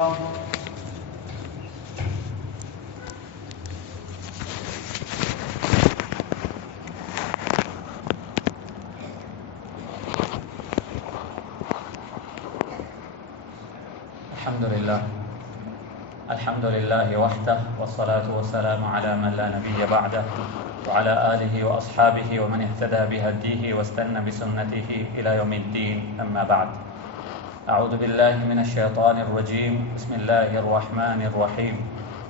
الحمد لله وحده والصلاة والسلام على من لا نبي بعده وعلى آله وأصحابه ومن اهتدى بهديه واستنى بسنته إلى يوم الدين. أما بعد، أعوذ بالله من الشيطان الرجيم. بسم الله الرحمن الرحيم.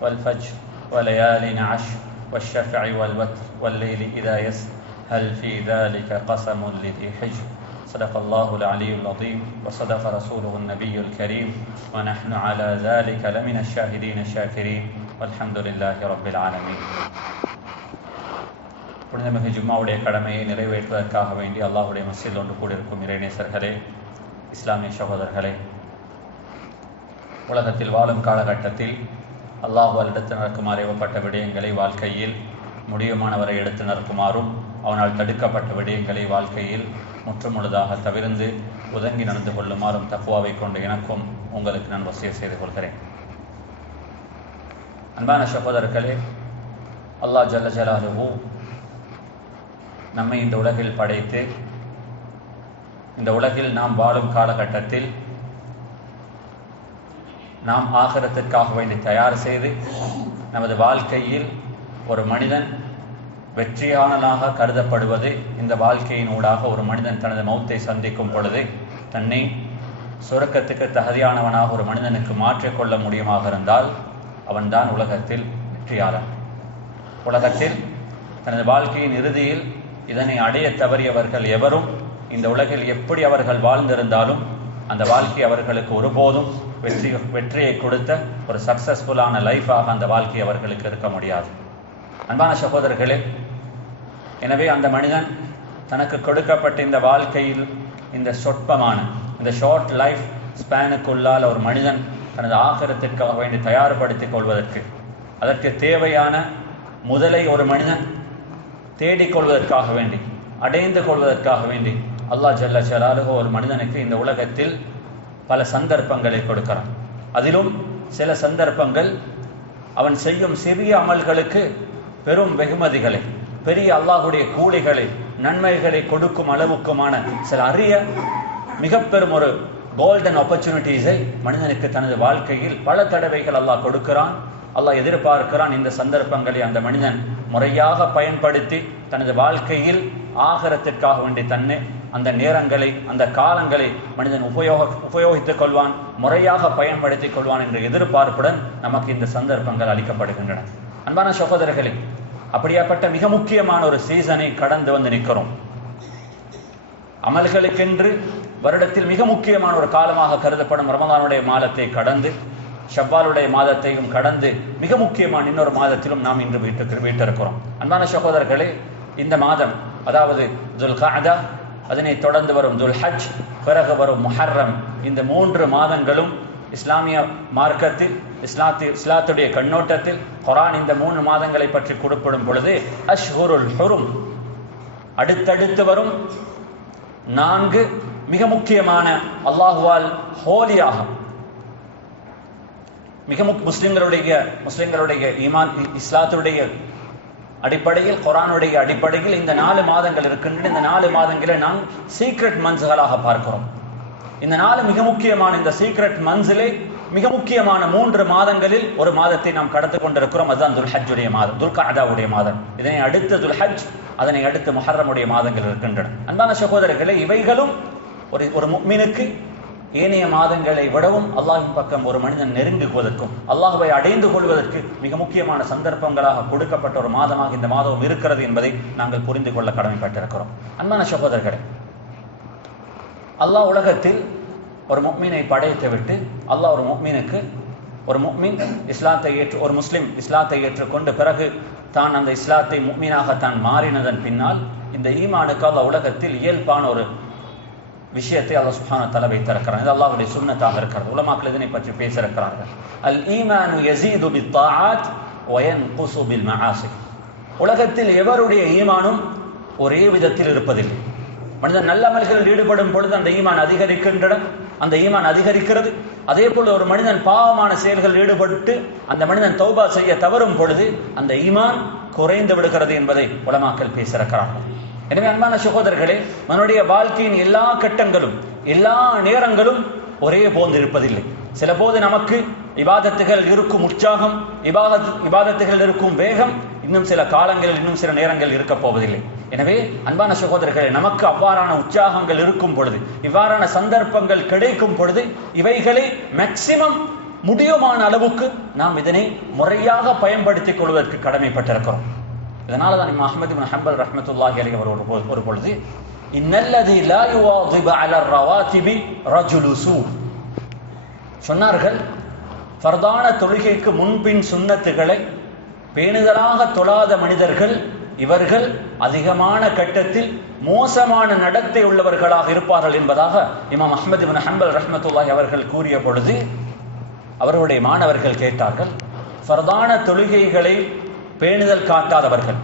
والفجر وليال عشر والشفع والوتر والليل إذا يسر هل في ذلك قسم لذي حجر. صدق الله العلي العظيم وصدق رسوله النبي الكريم ونحن على ذلك لمن الشاهدين الشاكرين والحمد لله رب العالمين. புனிதமிகு ஜும்மாவுடைய கடமையை நிறைவேற்றுவதற்காக வேண்டி அல்லாஹ்வுடைய மஸ்ஜிதில் ஒன்று கூடியிருக்கும் இறைநேசர்களே, இஸ்லாமிய சகோதரர்களே, உலகத்தில் வாழும் காலகட்டத்தில் அல்லாஹ்வால் எடுத்து நடக்குமாறு ஏவப்பட்ட விடயங்களை வாழ்க்கையில் முடியுமானவரை எடுத்து நடக்குமாறும் அவனால் தடுக்கப்பட்ட விடயங்களை வாழ்க்கையில் முற்றுமுழுதாக தவிர்ந்து ஒதுங்கி நடந்து கொள்ளுமாறும் தக்வாவை கொண்டு எனக்கும் உங்களுக்கு நான் வசிய செய்து கொள்கிறேன். அன்பான சகோதரர்களே, அல்லாஹ் ஜல்ல ஜலாலுஹு நம்மை இந்த உலகில் படைத்து இந்த உலகில் நாம் வாழும் காலகட்டத்தில் நாம் ஆகிரத்திற்காக வேண்டி தயார் செய்து நமது வாழ்க்கையில் ஒரு மனிதன் வெற்றியாளனாக கருதப்படுவது இந்த வாழ்க்கையின் ஊடாக ஒரு மனிதன் தனது மௌத்தை சந்திக்கும் பொழுது தன்னை சுரக்கத்துக்கு தகுதியானவனாக ஒரு மனிதனுக்கு மாற்றிக்கொள்ள முடியுமாக இருந்தால் அவன்தான் உலகத்தில் வெற்றியாளன். உலகத்தில் தனது வாழ்க்கையின் இறுதியில் இதனை அடைய தவறியவர்கள் எவரும் இந்த உலகில் எப்படி அவர்கள் வாழ்ந்திருந்தாலும் அந்த வாழ்க்கை அவர்களுக்கு ஒருபோதும் வெற்றியை கொடுத்த ஒரு சக்சஸ்ஃபுல்லான லைஃபாக அந்த வாழ்க்கை அவர்களுக்கு இருக்க முடியாது. அன்பான சகோதரர்களே, எனவே அந்த மனிதன் தனக்கு கொடுக்கப்பட்ட இந்த வாழ்க்கையில் இந்த சொற்பமான இந்த ஷார்ட் லைஃப் ஸ்பேனுக்குள்ளால் ஒரு மனிதன் தனது ஆகிரத்திற்காக வேண்டி தயார்படுத்திக் கொள்வதற்கு அதற்கு தேவையான முதலை ஒரு மனிதன் தேடிக்கொள்வதற்காக வேண்டி அடைந்து கொள்வதற்காக வேண்டி அல்லாஹ் ஜல்ல ஜலாலுஹு ஒரு மனிதனுக்கு இந்த உலகத்தில் பல சந்தர்ப்பங்களை கொடுக்கிறான். அதிலும் சில சந்தர்ப்பங்கள் அவன் செய்யும் சிறிய அமல்களுக்கு பெரும் வெகுமதிகளை, பெரிய அல்லாஹுடைய கூலிகளை, நன்மைகளை கொடுக்கும் அளவுக்குமான சில அரிய மிக பெரும் ஒரு கோல்டன் ஆப்பர்ச்சுனிட்டிஸை மனிதனுக்கு தனது வாழ்க்கையில் பல தடவைகள் அல்லாஹ் கொடுக்கிறான். அல்லாஹ் எதிர்பார்க்கிறான் இந்த சந்தர்ப்பங்களை அந்த மனிதன் முறையாக பயன்படுத்தி தனது வாழ்க்கையில் ஆகிரத்திற்காக வேண்டி தன்னை அந்த நேரங்களை அந்த காலங்களை மனிதன் உபயோகித்துக் கொள்வான், முறையாக பயன்படுத்திக் கொள்வான் என்ற எதிர்பார்ப்புடன் நமக்கு இந்த சந்தர்ப்பங்கள் அளிக்கப்படுகின்றன. அன்பான சகோதரர்களே, அப்படியாப்பட்ட மிக முக்கியமான ஒரு சீசனை கடந்து வந்து நிற்கிறோம். அமல்களுக்கென்று வருடத்தில் மிக முக்கியமான ஒரு காலமாக கருதப்படும் ரமதானுடைய மாதத்தை கடந்து ஷவ்வாலுடைய மாதத்தையும் கடந்து மிக முக்கியமான இன்னொரு மாதத்திலும் நாம் இன்று வீட்டிருக்கிறோம். அன்பான சகோதரர்களே, இந்த மாதம் அதாவது துல் கஅதா, அதனைத் தொடர்ந்து வரும் துல் ஹஜ், பிறகு வரும் முஹர்ரம், இந்த 3 மாதங்களும் இஸ்லாமிய மார்க்கத்தில் இஸ்லாத்துடைய கண்ணோட்டத்தில் குர்ஆன் இந்த 3 மாதங்களை பற்றி குறிப்பிடும் பொழுது அஷ்ஹுருல் ஹுரும், அடுத்தடுத்து வரும் 4 மிக முக்கியமான அல்லாஹ்வால் ஹோலியாக மிக முஸ்லிம்களுடைய ஈமான் இஸ்லாத்துடைய அடிப்படையில் குர்ஆனுடைய அடிப்படையில் இந்த 4 மாதங்கள் இருக்கின்றன. இந்த 4 மாதங்களை நாம் சீக்ரெட் மந்த்ஸ்களாக பார்க்கிறோம். இந்த 4 மிக முக்கியமான இந்த சீக்ரெட் மந்த்ஸிலே மிக முக்கியமான 3 மாதங்களில் ஒரு மாதத்தை நாம் கடந்து கொண்டிருக்கிறோம். அதுதான் துல் ஹஜ்ஜுடைய மாதம், துல் கஅதாவுடைய மாதம். இதனை அடுத்து துல் ஹஜ், அதனை அடுத்து முஹர்ரமுடைய மாதங்கள் இருக்கின்றன. அன்பான சகோதரர்களே, இவைகளும் ஒரு முஃமினுக்கு ஏனைய மாதங்களை விடவும் அல்லாஹ்வின் பக்கம் ஒரு மனிதன் நெருங்குவதற்கும் அல்லாஹ்வை அடைந்து கொள்வதற்கு மிக முக்கியமான சந்தர்ப்பங்களாக கொடுக்கப்பட்ட ஒரு மாதமாக இந்த மாதம் இருக்கிறது என்பதை நாங்கள் புரிந்து கொள்ள கடமைப்பட்டிருக்கிறோம். அன்பான சகோதரர்களே, அல்லாஹ் உலகத்தில் ஒரு முஃமினை படைத்து விட்டு அல்லாஹ் ஒரு முஃமின் இஸ்லாத்தை ஒரு முஸ்லிம் இஸ்லாத்தை ஏற்றுக்கொண்டு பிறகு தான் அந்த இஸ்லாத்தை முஃமினாக தான் மாறினதன் பின்னால் இந்த ஈமானுக்கு அல்லாஹ் உலகத்தில் இயல்பான ஒரு விஷயத்தை அல்லாஹ் சுப்ஹானஹு வ தஆலா வைத்திருக்கிறார். இது அல்லாஹ்வுடைய சுன்னத்தாக இருக்கிறது. உலமாக்கள் இதனை பற்றி பேசியிருக்கிறார்கள். அல் ஈமானு யஸீது பித்தாஆத் வ யன்குஸு பில் மஆசி. உலகத்தில் எவருடைய ஈமானும் ஒரே விதத்தில் இருப்பதில்லை. மனிதன் நல்ல அமல்களில் ஈடுபடும் பொழுது அந்த ஈமான் அதிகரிக்கின்றன, அந்த ஈமான் அதிகரிக்கிறது. அதே போல ஒரு மனிதன் பாவமான செயல்கள் ஈடுபட்டு அந்த மனிதன் தௌபா செய்ய தவறும் பொழுது அந்த ஈமான் குறைந்து விடுகிறது என்பதை உலமாக்கள் பேசியிருக்கிறார்கள். எனவே அன்பான சகோதரர்களே, மனுடைய வாழ்க்கையின் எல்லா கட்டங்களும் எல்லா நேரங்களும் ஒரே போன்று இருப்பதில்லை. சில போது நமக்கு இபாதத்துகள் இருக்கும் உற்சாகம், இபாதத்துகள் இருக்கும் வேகம் இன்னும் சில காலங்களில் இன்னும் சில நேரங்கள் இருக்க போவதில்லை. எனவே அன்பான சகோதரர்களே, நமக்கு அவ்வாறான உற்சாகங்கள் இருக்கும் பொழுது, இவ்வாறான சந்தர்ப்பங்கள் கிடைக்கும் பொழுது இவைகளை மேக்சிமம் முடியுமான அளவுக்கு நாம் இதனை முறையாக பயன்படுத்திக் கொள்வதற்கு கடமைப்பட்டிருக்கிறோம். இதனால தான் இமாம் அஹ்மத் இப்னு ஹம்பல் ரஹ்மத்துல்லாஹி அலைஹி அவர் ஒரு பொழுது இன்னல்லதி லா யுவாதிபு அலா ரவாதிபி ரஜுலு சூ சொன்னார்கள், ஃபர்தான தொழுகைக்கு முன்பின் சுன்னத்துகளை பேணுதலாக தொழாத மனிதர்கள் இவர்கள் அதிகமான கட்டத்தில் மோசமான நடத்தை உள்ளவர்களாக இருப்பார்கள் என்பதாக இமாம் அஹ்மத் இப்னு ஹம்பல் ரஹ்மத்துல்லாஹி அவர்கள் கூறிய பொழுது அவர்களுடைய மாணவர்கள் கேட்டார்கள், ஃபர்தான தொழுகைகளை பேணுதல் காட்டாதவர்கள்,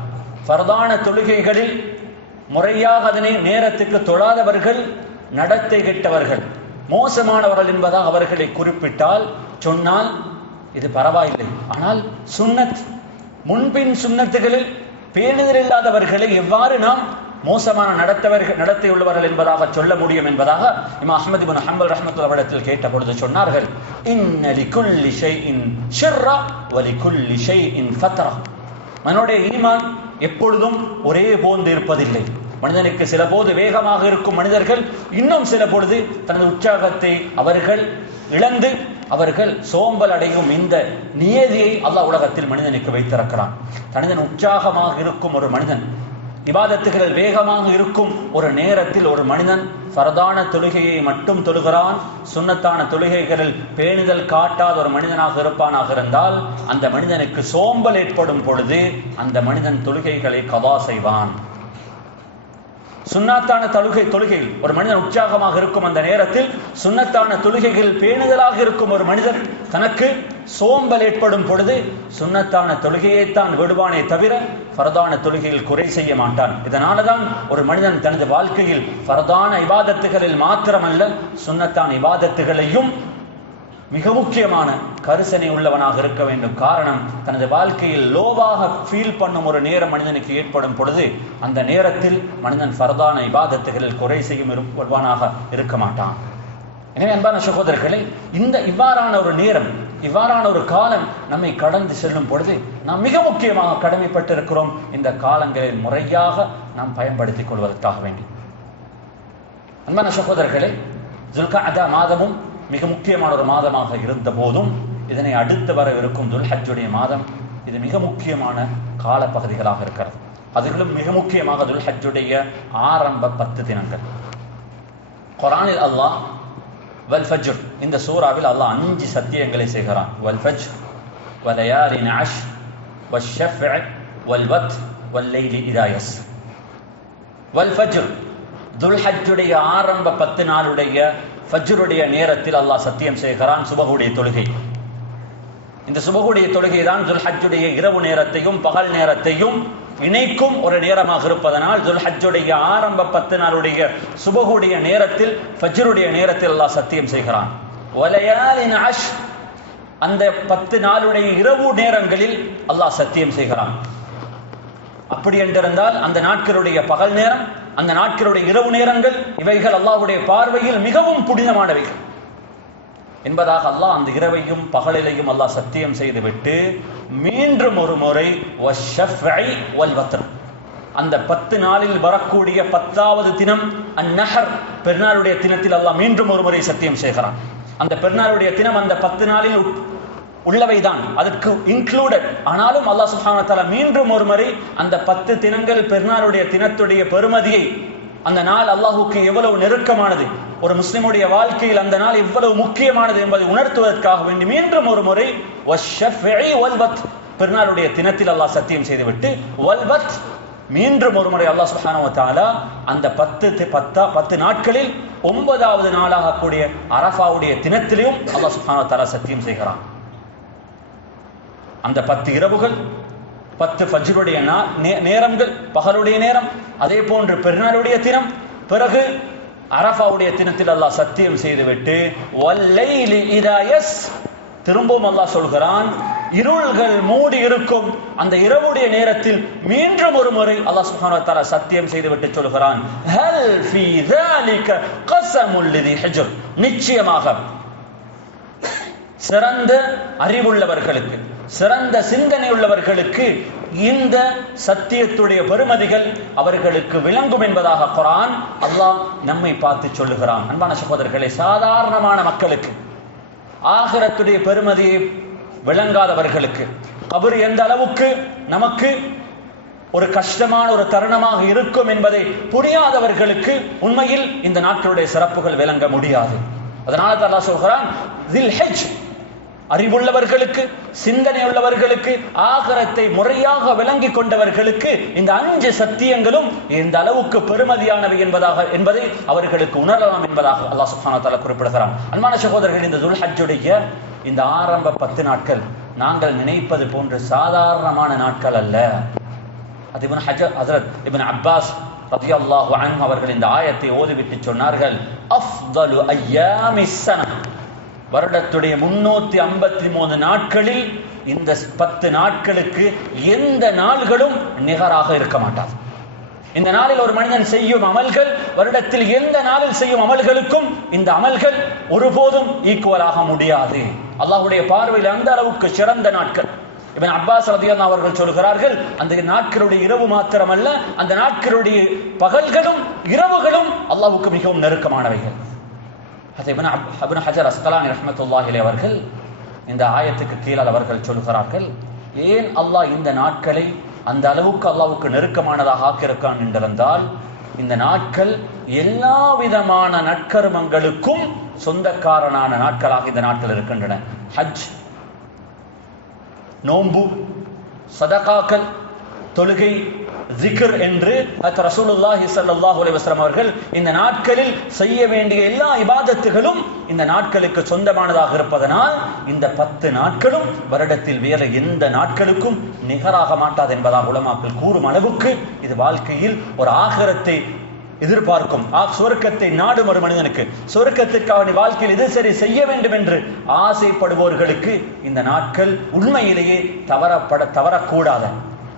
ஃபர்தான தொழுகைகளில் முறையாக அதனை நேரத்துக்கு தொழாதவர்கள், நடத்தை கெட்டவர்கள், மோசமானவர்கள் என்பதாக அவர்களை குறிப்பிட்டால் சொன்னால் இது பரவாயில்லை. ஆனால் சுன்னத் முன்பின் சுன்னத்துகளில் பேணுதல் இல்லாதவர்களை எவ்வாறு நாம் மோசமான நடத்தை உள்ளவர்கள் என்பதாக சொல்ல முடியும் என்பதாக இமாம் அஹ்மத் இப்னு ஹம்பல் ரஹ்மத்துல்லாஹி அவரிடத்தில் கேட்ட பொழுது சொன்னார்கள், இன்ன லிகுல்லி ஷைஇன் ஷர்ரா வ லிகுல்லி ஷைஇன் ஃபத்ரா. மனிதனுடைய ஈமான் எப்பொழுதும் ஒரே போன்று இருப்பதில்லை. மனிதனுக்கு சில போது வேகமாக இருக்கும் மனிதர்கள் இன்னும் சில பொழுது தனது உற்சாகத்தை அவர்கள் இழந்து அவர்கள் சோம்பல் அடையும் இந்த நியதியை அல்லாஹ் உலகத்தில் மனிதனுக்கு வைத்திருக்கிறான். மனிதன் உற்சாகமாக இருக்கும் ஒரு மனிதன், இபாதத்துகளில் வேகமாக இருக்கும் ஒரு நேரத்தில் ஒரு மனிதன் ஃபர்தான தொழுகையை மட்டும் தொழுகிறான், சுன்னத்தான தொழுகைகளில் பேணுதல் காட்டாத ஒரு மனிதனாக இருப்பானாக இருந்தால் அந்த மனிதனுக்கு சோம்பல் ஏற்படும் பொழுது அந்த மனிதன் தொழுகைகளை கதா செய்வான். சுன்னத்தான தொழுகையில் ஒரு மனிதன் உற்சாகமாக இருக்கும் அந்த நேரத்தில் சுன்னத்தான தொழுகைகள் பேணுதலாக இருக்கும் ஒரு மனிதன் தனக்கு சோம்பல் ஏற்படும் பொழுது சுன்னத்தான தொழுகையைத்தான் விடுவானே தவிர ஃபர்தான தொழுகையில் குறை செய்ய மாட்டான். இதனாலதான் ஒரு மனிதன் தனது வாழ்க்கையில் ஃபர்தான இபாதத்துகளில் மாத்திரமல்ல சுன்னத்தான இபாதத்துகளையும் மிக முக்கியமான கரிசனை உள்ளவனாக இருக்க வேண்டும். காரணம், தனது வாழ்க்கையில் லோவாக ஃபீல் பண்ணும் ஒரு நேரம் மனிதனுக்கு ஏற்படும் பொழுது அந்த நேரத்தில் மனிதன் ஃபர்தான இபாதத்துகளில் குறை செய்யும் வருவானாக இருக்க மாட்டான். எனவே அன்பான சகோதரர்களே, இந்த இவ்வாறான ஒரு நேரம், இவ்வாறான ஒரு காலம் நம்மை கடந்து செல்லும் பொழுது நாம் மிக முக்கியமாக கடமைப்பட்டிருக்கிறோம் இந்த காலங்களில் முறையாக நாம் பயன்படுத்திக் கொள்வதற்காக வேண்டி. அன்பான சகோதரர்களே, துல்கஅதா மாதமும் மிக முக்கியமான ஒரு மாதமாக இருந்த போதும் இதனை அடுத்து வரவிருக்கும் துல்ஹஜ்ஜுடைய மாதம் இது மிக முக்கியமான காலப்பகுதிகளாக இருக்கிறது. அதிலும் மிக முக்கியமாக துல்ஹஜ்ஜுடைய ஆரம்ப 10 தினங்கள். குர்ஆனில் அல்லாஹ் வல் ஃபஜ்ர், இந்த சூராவில் அல்லாஹ் 5 சத்தியங்களை செய்கிறான். வல் ஃபஜ்ர் வலயாலின் அஷ் வஷ்ஷஃப்அ வல் வத்ர் வல்லைலி இதா யஸ்ர். வல் ஃபஜ்ர், துல்ஹஜ்ஜுடைய ஆரம்ப 10 நாளுடைய ஃபஜ்ருடைய நேரத்தில் அல்லாஹ் சத்தியம் செய்கிறான். சுபஹுடைய தொழுகை, இந்த சுபஹுடைய தொழுகை தான் துல்ஹஜ்ஜுடைய இரவு நேரத்தையும் பகல் நேரத்தையும் இணைக்கும் ஒரு நேரமாக இருப்பதனால் துல்ஹஜ்ஜுடைய ஆரம்ப 10 நாளுடைய சுபஹுடைய நேரத்தில் ஃபஜ்ருடைய நேரத்தில் அல்லாஹ் சத்தியம் செய்கிறான். வலயாலின் அஷ், அந்த 10 நாளுடைய இரவு நேரங்களில் அல்லாஹ் சத்தியம் செய்கிறான். அப்படி என்றிருந்தால் அந்த நாட்களுடைய பகல் நேரம், அந்த நாட்களுடைய இரவு நேரங்கள் இவைகள் அல்லாஹ்வுடைய பார்வையில் மிகவும் புனிதமானவைகள் என்பதாக அல்லாஹ் அந்த இரவையும் பகலிலையும் அல்லாஹ் சத்தியம் செய்துவிட்டு மீண்டும் ஒரு முறை வஷ்ஷஃப்இ வல் வத்ர், அந்த 10 நாளில் வரக்கூடிய 10வது தினம் அந்நஹர் பெருநாளுடைய தினத்தில் அல்லாஹ் மீண்டும் ஒரு முறை சத்தியம் செய்கிறான். அந்த பெருநாளுடைய தினம் அந்த 10 நாளில் உள்ளவைதான், அதற்கு இன்க்ளூடட். ஆனாலும் அல்லாஹ் சுப்ஹானஹு வ தஆலா மீண்டும் ஒரு முறை அந்த 10 தினங்கள் பெருநாளுடைய தினத்துடைய பெருமதியை, அந்த நாள் அல்லாஹ்வுக்கு எவ்வளவு நெருக்கமானது, ஒரு முஸ்லிமுடைய வாழ்க்கையில் அந்த நாள் எவ்வளவு முக்கியமானது என்பதை உணர்த்துவதற்காக வேண்டி மீண்டும் ஒரு முறை வஷ்ஷஃப்இ வல் வத்ர், பெருநாளுடைய தினத்தில் அல்லாஹ் சத்தியம் செய்துவிட்டு வல் வத்ர் மீண்டும் ஒரு முறை அல்லாஹ் சுப்ஹானஹு வ தஆலா அந்த 10 நாட்களில் 9வது நாளாக கூடிய அரஃபாவுடைய தினத்திலும் அல்லாஹ் சுப்ஹானஹு வ தஆலா சத்தியம் செய்கிறான். அந்த 10 இரவுகள், 10 ஃபஜ்ருடைய நேரங்கள், பகலுடைய நேரம், அதே போன்று பெருநாளுடைய தினம், பிறகு அரஃபாவுடைய தினத்தில் அல்லாஹ் சத்தியம் செய்துவிட்டு வல்லைலி இதா யஸ், திரும்பவும் அல்லாஹ் சொல்கிறான் இருள்கள் மூடி இருக்கும் அந்த இரவுடைய நேரத்தில் மீண்டும் ஒரு முறை அல்லாஹ் சுப்ஹானஹு வ தஆலா சத்தியம் செய்துவிட்டு சொல்கிறான் ஹல் ஃபீ ذلك قسم لذي حجر, நிச்சயமாக சிறந்த அறிவுள்ளவர்களுக்கு, சிறந்த சிந்தனை உள்ளவர்களுக்கு இந்த சத்தியத்துடைய பெருமதிகள் அவர்களுக்கு விளங்கும் என்பதாக குர்ஆன் அல்லாஹ் நம்மை பார்த்து சொல்லுகிறான். அன்பான சகோதரர்களே, சாதாரணமான மக்களுக்கு, ஆகிரத்துடைய பெருமதியை விளங்காதவர்களுக்கு, கபர் எந்த அளவுக்கு நமக்கு ஒரு கஷ்டமான ஒரு தருணமாக இருக்கும் என்பதை புரியாதவர்களுக்கு உண்மையில் இந்த நாட்களுடைய சிறப்புகள் விளங்க முடியாது. அதனால அல்லாஹ் சொல்கிறான் தில் ஹஜ், அறிவுள்ளவர்களுக்கு, சிந்தனை உள்ளவர்களுக்கு, ஆகிரத்தை முறையாக விளங்கி கொண்டவர்களுக்கு இந்த 5 சத்தியங்களும் எந்த அளவுக்கு பெருமதியானவை என்பதை அவர்களுக்கு உணரலாம் என்பதாக அல்லாஹ் சுப்ஹானஹு வ தஆலா குறிப்பிடுகிறான். அன்பான சகோதரர்கள், இந்த துல் ஹஜ்ஜுடைய இந்த ஆரம்ப 10 நாட்கள் நாங்கள் நினைப்பது போன்று சாதாரணமான நாட்கள் அல்ல. அது ஹஜ்ரத் இப்னு அப்பாஸ் ரலியல்லாஹு அன்ஹு அவர்கள் இந்த ஆயத்தை ஓதிவிட்டு சொன்னார்கள், அஃதலு அய்யாமிஸ் ஸனா, வருடத்துடைய 353 நாட்களில் இந்த 10 நாட்களுக்கு எந்த நாள்களும் நிகராக இருக்க மாட்டாது. இந்த நாளில் ஒரு மனிதன் செய்யும் அமல்கள் வருடத்தில் எந்த நாளில் செய்யும் அமல்களுக்கும் இந்த அமல்கள் ஒருபோதும் ஈக்குவலாக முடியாது. அல்லாஹ்வுடைய பார்வையில் அந்த அளவுக்கு சிறந்த நாட்கள். இப்னு அப்பாஸ் ரலியல்லாஹு அவர்கள் சொல்கிறார்கள், அந்த நாட்களுடைய இரவு மாத்திரமல்ல, அந்த நாட்களுடைய பகல்களும் இரவுகளும் அல்லாஹ்வுக்கு மிகவும் நெருக்கமானவைகள். இப்னு ஹஜர் அஸ்கலானி ரஹ்மத்துல்லாஹி அலைஹி அவர்கள் இந்த ஆயத்துக்கு கீழால் அவர்கள் சொல்கிறார்கள், ஏன் அல்லாஹ் இந்த நாட்களை அந்த அளவுக்கு அல்லாஹ்வுக்கு நெருக்கமானதாக ஆக்கியிருக்கான் என்றிருந்தால், இந்த நாட்கள் எல்லா விதமான நற்கர்மங்களுக்கும் சொந்தக்காரனான நாட்களாக இந்த நாட்கள் இருக்கின்றன. ஹஜ், நோன்பு, சதகாக்கள், தொழுகை, ஜிக்ர் என்று ரசூலுல்லாஹி ஸல்லல்லாஹு அலைஹி வஸல்லம் அவர்கள் இந்த நாட்களில் செய்ய வேண்டிய எல்லா இபாதத்துகளும் இந்த நாட்களுக்கு சொந்தமானதாக இருப்பதனால் இந்த 10 நாட்களும் வருடத்தில் வேறு எந்த நாட்களுக்கும் நிகராக மாட்டாது என்பதாக உலமாக்கள் கூறும் அளவுக்கு இது வாழ்க்கையில் ஒரு ஆகிரத்தை எதிர்பார்க்கும், சுவர்க்கத்தை நாடும் ஒரு மனிதனுக்கு, சுவர்க்கத்திற்காக வாழ்க்கையில் இது சரி செய்ய வேண்டும் என்று ஆசைப்படுபவர்களுக்கு இந்த நாட்கள் உண்மையிலேயே தவறக்கூடாத,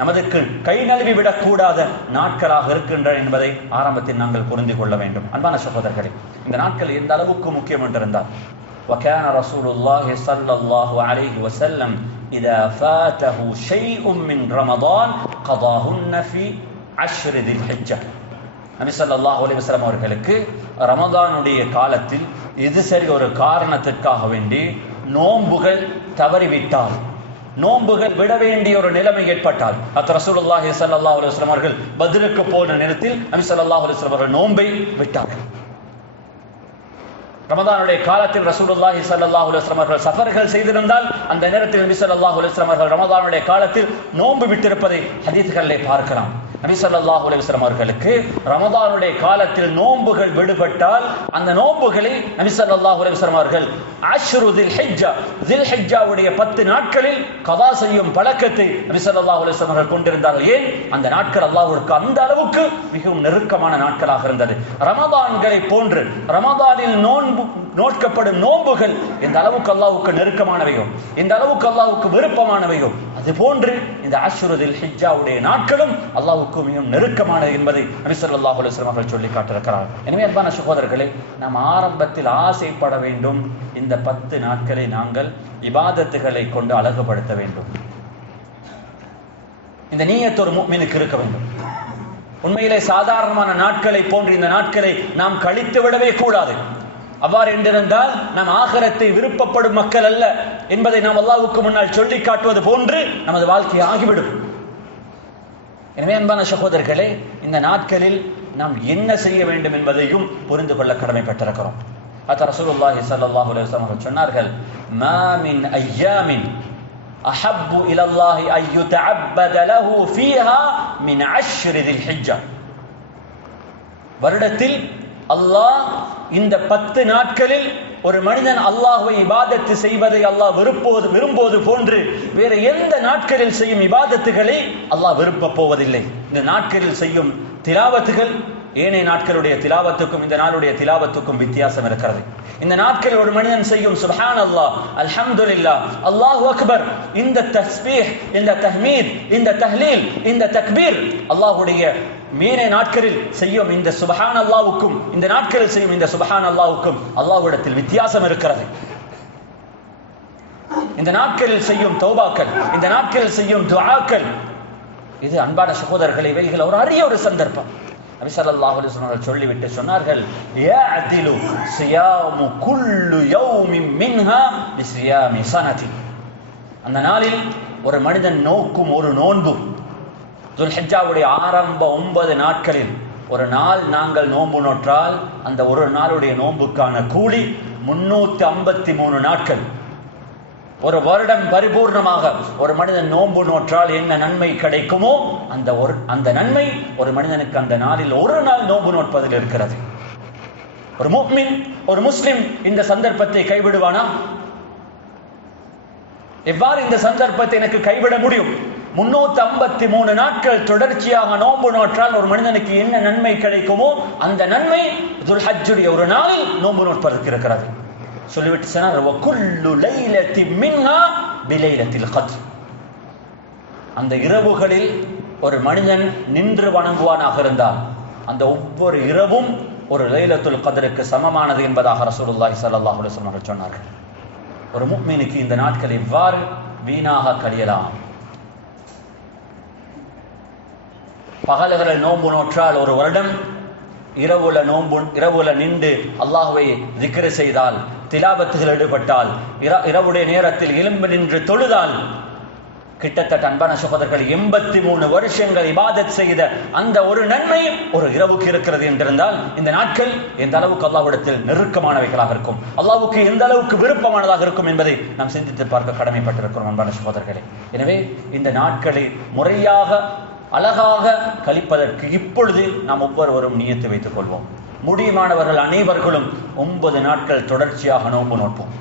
நமதுக்கு கை நழுவி விடக்கூடாத நாட்களாக இருக்கின்றன என்பதை ஆரம்பத்தில் நாங்கள் புரிந்து கொள்ள வேண்டும். அன்பான சகோதரர்களே, இந்த நாட்கள் எந்த அளவுக்கு முக்கியம் என்றிருந்தால், وكان رسول الله صلى الله عليه وسلم إذا فاته شيء من رمضان قضاهن في 10 ذي الحجة. நபி ஸல்லல்லாஹு அலைஹி வஸல்லம் அவர்களுக்கு ரமதானுடைய காலத்தில் இது சரி ஒரு காரணத்திற்காக வேண்டி நோன்புகள் தவறிவிட்டால், நோன்புகள் விட வேண்டிய ஒரு நிலைமை ஏற்பட்டால், ரசூலுல்லாஹி ஸல்லல்லாஹு அலைஹி வஸல்லம் அவர்கள் பத்ருக்கு போன நேரத்தில் நபி ஸல்லல்லாஹு அலைஹி வஸல்லம் அவர்கள் நோன்பை விட்டார்கள். ரமதானுடைய காலத்தில் ரசூலுல்லாஹி ஸல்லல்லாஹு அலைஹி வஸல்லம் அவர்கள் சஃபர்கள் செய்திருந்தால் அந்த நேரத்தில் நபி ஸல்லல்லாஹு அலைஹி வஸல்லம் அவர்கள் ரமதானுடைய காலத்தில் நோன்பு விட்டிருப்பதை ஹதீஸ்களிலே பார்க்கலாம். நபி ஸல்லல்லாஹு அலைஹி வஸல்லம் அவர்களுக்கு ரமதானுடைய காலத்தில் நோன்புகள் விடுபட்டால் அந்த நோன்புகளை நபி ஸல்லல்லாஹு அலைஹி வஸல்லம் அவர்கள் அஷ்ரு தில் ஹிஜ்ஜா, தில் ஹிஜ்ஜாவுடைய 10 நாட்களில் கதா செய்யும் பழக்கத்தை நபி ஸல்லல்லாஹு அலைஹி வஸல்லம் அவர்கள் கொண்டிருந்தார்கள். ஏன்? அந்த நாட்கள் அல்லாஹ்வுக்கு அந்த அளவுக்கு மிகவும் நெருக்கமான நாட்களாக இருந்தது. ரமதான்களை போன்று ரமதானில் நோட்கப்படும் நோன்புகள் எந்த அளவுக்கு அல்லாஹ்வுக்கு நெருக்கமானவையோ, எந்த அளவுக்கு அல்லாஹ்வுக்கு விருப்பமானவையோ, அது போன்று இந்த அஷ்ரு தில் ஹிஜ்ஜாவுடைய நாட்களும் அல்லாஹ்வுக்கு மிகவும் நெருக்கமானது என்பதை நபி ஸல்லல்லாஹு அலைஹி வஸல்லம் அவர்கள் சொல்லி காட்டியிருக்கிறார்கள். எனவே அன்பான சகோதரர்களே, நாம் ஆரம்பத்தில் ஆசைப்பட வேண்டும், இந்த 10 நாட்களை நாங்கள் இபாதத்துகளை கொண்டு அழகுபடுத்த வேண்டும். இந்த நீயத் ஒரு முஃமினுக்கு இருக்க வேண்டும். உண்மையிலே சாதாரணமான நாட்களை போன்று இந்த நாட்களை நாம் கழித்து விடவே கூடாது. அவ்வாறு என்றிருந்தால் நாம் ஆகிரத்தை விருப்பப்படும் மக்கள் அல்ல என்பதை நாம் அல்லாஹ்வுக்கு முன்னால் சொல்லி காட்டுவது போன்று நமது வாழ்க்கை ஆகிவிடும். எனவே அன்பான சகோதரர்களே, இந்த நாட்களில் நாம் என்ன செய்ய வேண்டும் என்பதையும் புரிந்து கொள்ள கடமைப்பட்டிருக்கிறோம். ரசூலுல்லாஹி ஸல்லல்லாஹு அலைஹி வஸல்லம் அவர்கள் சொன்னார்கள், மா மின் அய்யாமின் அஹப்பு இலல்லாஹி அன் யுதஅப்பத லஹு ஃபீஹா மின் அஷ்ரி தில் ஹிஜ்ஜா. வருடத்தில் அல்லாஹ் இந்த 10 நாட்களில் ஒரு மனிதன் அல்லாஹ்வை இபாதத்து செய்வதை அல்லாஹ் விரும்புவது போன்று வேறு எந்த நாட்களில் செய்யும் இபாதத்துகளை அல்லாஹ் விருப்ப போவதில்லை. இந்த நாட்களில் செய்யும் திலாவத்துகள் ஏனைய நாட்களுடைய திலாவத்துக்கும் இந்த நாளுடைய திலாவத்துக்கும் வித்தியாசம் இருக்கிறது. இந்த நாட்களில் ஒரு மனிதன் செய்யும் சுப்ஹானல்லாஹ், அல்ஹம்துலில்லாஹ், அல்லாஹு அக்பர், இந்த தஸ்பீஹ், இந்த தஹ்மீத், இந்த தஹ்லீல், இந்த தக்பீர், அல்லாஹ்வுடைய ஏனைய நாட்களில் செய்யும் இந்த சுப்ஹானல்லாஹ்வுக்கும் இந்த நாட்களில் செய்யும் இந்த சுப்ஹானல்லாஹ்வுக்கும் அல்லாஹ்விடத்தில் வித்தியாசம் இருக்கிறது. இந்த நாட்களில் செய்யும் தௌபாக்கள், இந்த நாட்களில் செய்யும் துஆக்கள், இது அன்பான சகோதரர்களை இவைகள் ஒரு அரிய ஒரு சந்தர்ப்பம். நபி ஸல்லல்லாஹு அலைஹி வஸல்லம் சொல்லிவிட்டு சொன்னார்கள், யஅதிலு சியாமு குல்லு யௌமின் மின்ஹா பிஸியாமி ஸனதி. அந்த நாளில் ஒரு மனிதன் நோக்கும் ஒரு நோன்பு, துல்ஹிஜ்ஜாவுடைய ஆரம்ப 9 நாட்களில் ஒரு நாள் நாங்கள் நோன்பு நோற்றால் அந்த ஒரு நாளுடைய நோன்புக்கான கூலி 353 நாட்கள். ஒரு வருடம் பரிபூர்ணமாக ஒரு மனிதன் நோன்பு நோற்றால் என்ன நன்மை கிடைக்குமோ அந்த நன்மை ஒரு மனிதனுக்கு அந்த நாளில் ஒரு நாள் நோன்பு நோட்பதில் இருக்கிறது. ஒரு முஃமின், ஒரு முஸ்லிம் இந்த சந்தர்ப்பத்தை கைவிடுவானா? எவ்வாறு இந்த சந்தர்ப்பத்தை எனக்கு கைவிட முடியும்? 353 நாட்கள் தொடர்ச்சியாக நோன்பு நோற்றால் ஒரு மனிதனுக்கு என்ன நன்மை கிடைக்குமோ அந்த நன்மை துல்ஹஜ்ஜுடைய ஒரு நாளில் நோன்பு நோட்பதற்கு இருக்கிறது. சொல்லிவிட்டு சொன்னார், வகுல்லு லைலத்தின் மின்ஹா பிலைலத்தில் கத்ர். அந்த இரவுகளில் ஒரு மனிதன் நின்று வணங்குவானாக இருந்தால் அந்த ஒவ்வொரு இரவும் ஒரு லைலத்துல் கத்ருக்கு சமமானது என்பதாக ரசூலுல்லாஹி ஸல்லல்லாஹு அலைஹி வஸல்லம் சொன்னார்கள். ஒரு முஃமினுக்கு இந்த நாட்கள் எவ்வாறு வீணாக கழியலாம்? பகல்களில் நோன்பு நோற்றால் ஒரு வருடம், இரவுல நின்று அல்லாஹ்வை திக்ர் செய்தால், திலாவத்துகள் ஈடுபட்டால், இரவுடைய நேரத்தில் எழும்பி நின்று தொழுதால் கிட்டத்தட்ட அன்பான சகோதரர்கள் 83 வருஷங்கள் இபாதத் செய்த அந்த ஒரு நன்மை ஒரு இரவுக்கு இருக்கிறது என்றிருந்தால் இந்த நாட்கள் எந்த அளவுக்கு அல்லாஹ்விடத்தில் நெருக்கமானவைகளாக இருக்கும், அல்லாஹ்வுக்கு எந்த அளவுக்கு விருப்பமானதாக இருக்கும் என்பதை நாம் சிந்தித்து பார்க்க கடமைப்பட்டிருக்கிறோம் அன்பான சகோதரர்களே. எனவே இந்த நாட்களை முறையாக அழகாக கழிப்பதற்கு இப்பொழுது நாம் ஒவ்வொருவரும் நியத்து வைத்துக் கொள்வோம். முடியுமானவர்கள் அனைவர்களும் 9 நாட்கள் தொடர்ச்சியாக நோன்பு நோட்போம்.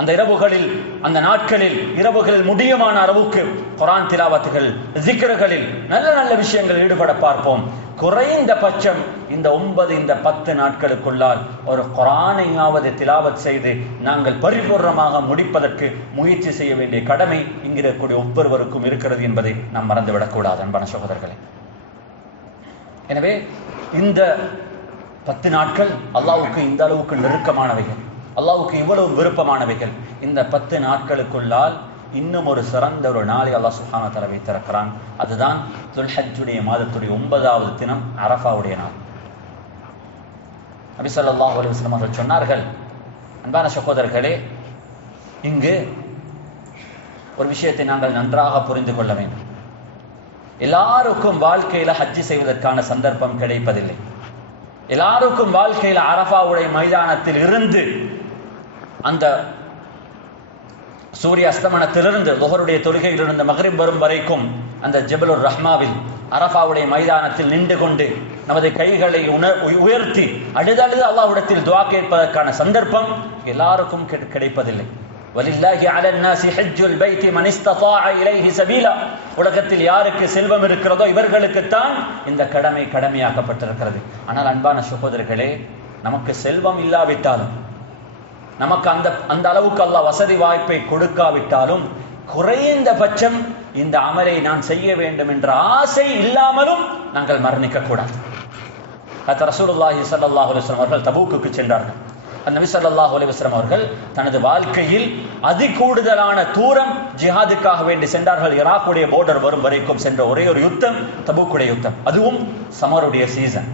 அந்த இரவுகளில், அந்த நாட்களில் இரவுகளில் முடியுமான அளவுக்கு குர்ஆன் திலாவத்துகள், ஜிக்ருகளில் நல்ல நல்ல விஷயங்கள் ஈடுபட பார்ப்போம். குறைந்த பட்சம் இந்த 9 இந்த 10 நாட்களுக்குள்ளால் ஒரு குர்ஆனையாவது திலாவத் செய்து நாங்கள் பரிபூர்ணமாக முடிப்பதற்கு முயற்சி செய்ய வேண்டிய கடமை இங்கிருக்கக்கூடிய ஒவ்வொருவருக்கும் இருக்கிறது என்பதை நாம் மறந்துவிடக்கூடாது அன்பான சகோதரர்களே. எனவே இந்த 10 நாட்கள் அல்லாஹ்வுக்கு இந்த அளவுக்கு நெருக்கமானவைகள், அல்லாஹ்வுக்கு இவ்வளவு விருப்பமானவைகள். இந்த 10 நாட்களுக்குள்ளால் இன்னும் ஒரு சிறந்த ஒரு நாளை அல்லாஹ் சுப்ஹானஹு வ தஆலா வைத்திருக்கிறான். அதுதான் துல்ஹஜ்ஜுடைய மாதத்துடைய 9வது தினம், அரஃபாவுடைய நாள். நபி ஸல்லல்லாஹு அலைஹி வஸல்லம் அவர்கள் சொன்னார்கள், அன்பான சகோதரர்களே, இங்கு ஒரு விஷயத்தை நாங்கள் நன்றாக புரிந்து கொள்ள வேண்டும். எல்லாருக்கும் வாழ்க்கையில ஹஜ்ஜி செய்வதற்கான சந்தர்ப்பம் கிடைப்பதில்லை. எல்லாருக்கும் வாழ்க்கையில் அரஃபாவுடைய மைதானத்தில் இருந்து அந்த சூரிய அஸ்தமனத்திலிருந்து லுஹருடைய தொழுகையிலிருந்து மக்ரிப் வரும் வரைக்கும் அந்த ஜபலுர் ரஹ்மாவில் அரஃபாவுடைய மைதானத்தில் நின்று கொண்டு நமது கைகளை உயர்த்தி அழுதழுது அல்லாஹ்விடத்தில் துஆ கேட்பதற்கான சந்தர்ப்பம் எல்லாருக்கும் கிடைப்பதில்லை. வலில்லாஹி அலன் நாஸி ஹஜ்ஜுல் பைத்தி மன் இஸ்ததாஅ இலைஹி சபீலா. உலகத்தில் யாருக்கு செல்வம் இருக்கிறதோ இவர்களுக்குத்தான் இந்த கடமையாக்கப்பட்டிருக்கிறது. ஆனால் அன்பான சகோதரர்களே, நமக்கு செல்வம் இல்லாவிட்டாலும், நமக்கு அந்த அளவுக்கு அல்லாஹ் வசதி வாய்ப்பை கொடுக்காவிட்டாலும், குறைந்த பட்சம் இந்த அமலை நான் செய்ய வேண்டும் என்ற ஆசை இல்லாமலும் நாங்கள் மரணிக்க கூடாது. ரசூலுல்லாஹி ஸல்லல்லாஹு அலைஹி வஸல்லம் அவர்கள் தபூக்குக்கு சென்றார்கள். நபி ஸல்லல்லாஹு அலைஹி வஸல்லம் அவர்கள் தனது வாழ்க்கையில் அதி கூடுதலான தூரம் ஜிஹாதுக்காக வேண்டி சென்றார்கள். ஈராக்குடைய போர்டர் வரும் வரைக்கும் சென்ற ஒரே ஒரு யுத்தம் தபூக்குடைய யுத்தம். அதுவும் சமருடைய சீசன்,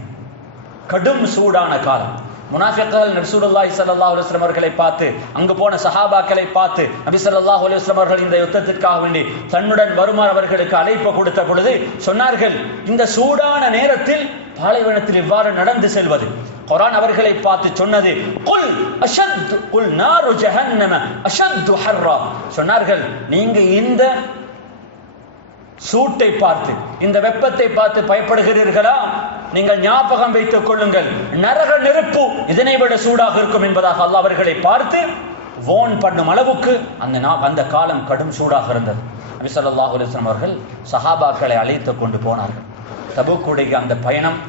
கடும் சூடான காலம். முனாஃபிக்குகள் ரசூலுல்லாஹி ஸல்லல்லாஹு அலைஹி வஸல்லம் அவர்களை பார்த்து, அங்கு போன சஹாபாக்களை பார்த்து நபி ஸல்லல்லாஹு அலைஹி வஸல்லம் அவர்கள் இந்த யுத்தத்திற்காக வேண்டி தன்னுடன் வருமாறு அவர்களுக்கு அழைப்பு கொடுத்த பொழுது சொன்னார்கள், இந்த சூடான நேரத்தில் பாலைவனத்தில் இவ்வாறு நடந்து செல்வது. குர்ஆன் அவர்களை பார்த்து சொன்னது, குல் அஷத் குல் நாரு ஜஹன்னம அஷத்து ஹர்ரா. சொன்னார்கள், நீங்க இந்த சூட்டை பார்த்து, இந்த வெப்பத்தை பார்த்து பயப்படுகிறீர்களா? நீங்கள் ஞாபகம் வைத்துக் கொள்ளுங்கள், நரக நெருப்பு இதனை விட சூடாக இருக்கும் என்பதாக அல்லாஹ் அவர்களை பார்த்து வார்ன் பண்ணும் அளவுக்கு அந்த காலம் கடும் சூடாக இருந்தது. நபி ஸல்லல்லாஹு அலைஹி வஸல்லம் அவர்கள் சஹாபாக்களை அழைத்து கொண்டு போனார்கள். தபூக்குடைய அந்த பயணம்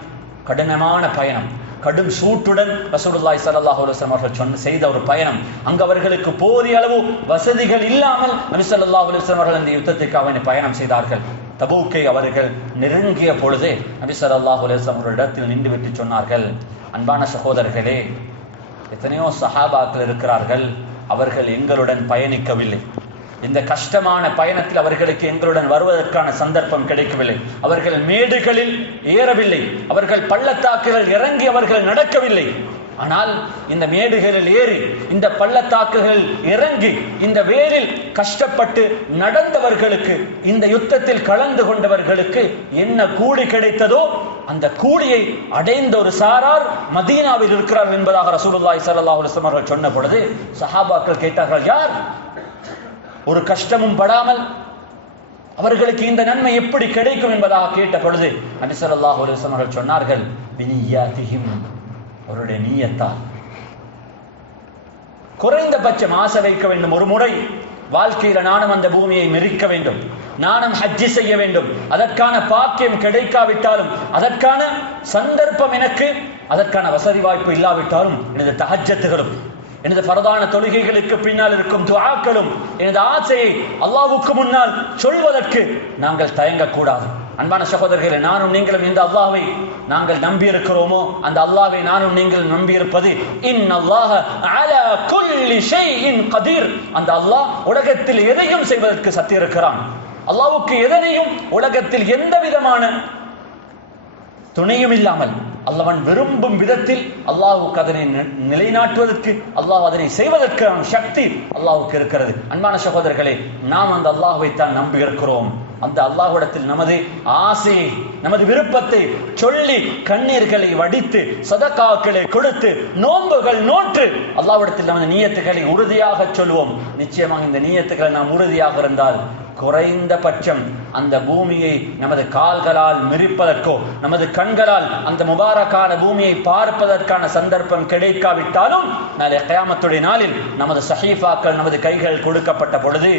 கடினமான பயணம், கடும் சூட்டுடன் ரசூலுல்லாஹி ஸல்லல்லாஹு அலைஹி வஸல்லம் அவர்கள் செய்த ஒரு பயணம். அங்கு அவர்களுக்கு போதிய அளவு வசதிகள் இல்லாமல் நபி ஸல்லல்லாஹு அலைஹி வஸல்லம் அவர்கள் இந்த யுத்தத்திற்காக பயணம் செய்தார்கள். தபூக்கை அவர்கள் நெருங்கிய பொழுதே நபி ஸல்லல்லாஹு அலைஹி வஸல்லம் அவர்களிடத்தில் நின்று விட்டு சொன்னார்கள், அன்பான சகோதரர்களே, எத்தனையோ சஹாபாக்கள் இருக்கிறார்கள், அவர்கள் எங்களுடன் பயணிக்கவில்லை. இந்த கஷ்டமான பயணத்தில் அவர்களுக்கு எங்களுடன் வருவதற்கான சந்தர்ப்பம் கிடைக்கவில்லை. அவர்கள் மேடுகளில் ஏறவில்லை, அவர்கள் பள்ளத்தாக்குகள் இறங்கி அவர்கள் நடக்கவில்லை. ஆனால் இந்த மேடுகளில் ஏறி, இந்த பள்ளத்தாக்குகள் இறங்கி, இந்த வேரில் கஷ்டப்பட்டு நடந்தவர்களுக்கு, இந்த யுத்தத்தில் கலந்து கொண்டவர்களுக்கு என்ன கூலி கிடைத்ததோ அந்த கூலியை அடைந்த ஒரு சாரார் மதீனாவில் இருக்கிறார்கள் என்பதாக ரசூலுல்லாஹி ஸல்லல்லாஹு அலைஹி வஸல்லம் அவர்கள் சொன்ன பொழுது சஹாபாக்கள் கேட்டார்கள், யார்? ஒரு கஷ்டமும் படாமல் அவர்களுக்கு இந்த நன்மை எப்படி கிடைக்கும் என்பதாக கேட்ட பொழுது நபி ஸல்லல்லாஹு அலைஹி வஸல்லம் அவர்கள் சொன்னார்கள், பினியாதிஹிம், அவருடைய நியத்தால். குறைந்தபட்சம் ஆசை வைக்க வேண்டும், ஒரு முறை வாழ்க்கையில நானும் அந்த பூமியை மிதிக்க வேண்டும், நானும் ஹஜ்ஜி செய்ய வேண்டும். அதற்கான பாக்கியம் கிடைக்காவிட்டாலும், அதற்கான சந்தர்ப்பம் எனக்கு, அதற்கான வசதி வாய்ப்பு இல்லாவிட்டாலும், எனது தஹஜ்ஜத்துகளும் எனது பரதான தொழுகைகளுக்கு பின்னால் இருக்கும் துஆக்களும் எனது ஆசையை அல்லாஹ்வுக்கு முன்னால் சொல்வதற்கு நாங்கள் தயங்கக்கூடாது. அன்பான சகோதரர்களே, நானும் நீங்களும் இந்த அல்லாஹ்வை நாங்கள் நம்பி இருக்கிறோமோ, அந்த அல்லாஹ்வை நானும் நீங்கள் நம்பி இருப்பது இன்னல்லாஹ அலா குல்லி ஷைஇன் கதீர். அந்த அல்லாஹ் உலகத்தில் எதையும் செய்வதற்கு சக்தி இருக்கிறான். அல்லாஹ்வுக்கு எதனையும் உலகத்தில் எந்த விதமான துணையும் இல்லாமல் அல்லாஹ்வன் விரும்பும் விதத்தில் அல்லாஹ்வுக்கு அதனை நிலைநாட்டுவதற்கு, அல்லாஹ் அதனை செய்வதற்கான சக்தி அல்லாஹ்வுக்கு இருக்கிறது. அன்பான சகோதரர்களே, நாம் அந்த அல்லாஹ்வை தான் நம்பி இருக்கிறோம். அந்த அல்லாஹ்விடத்தில் நமது ஆசையை, நமது விருப்பத்தை சொல்லி, கண்ணீர்களை வடித்து, சதகாக்களை கொடுத்து, நோன்புகள் நோற்று அல்லாஹ்விடத்தில் நமது நியத்துக்களை உறுதியாக சொல்வோம். நிச்சயமாக இந்த நியத்துக்களை நாம் உறுதியாக இருந்தால் குறைந்தபட்சம் அந்த பூமியை நமது கால்களால் மிதிப்பதற்கோ, நமது கண்களால் அந்த முபாரக்கான பூமியை பார்ப்பதற்கான சந்தர்ப்பம் கிடைக்காவிட்டாலும், நாளை கியாமத்துடைய நாளில் நமது சஹீஃபாக்கள் நமது கைகள் கொடுக்கப்பட்ட பொழுது,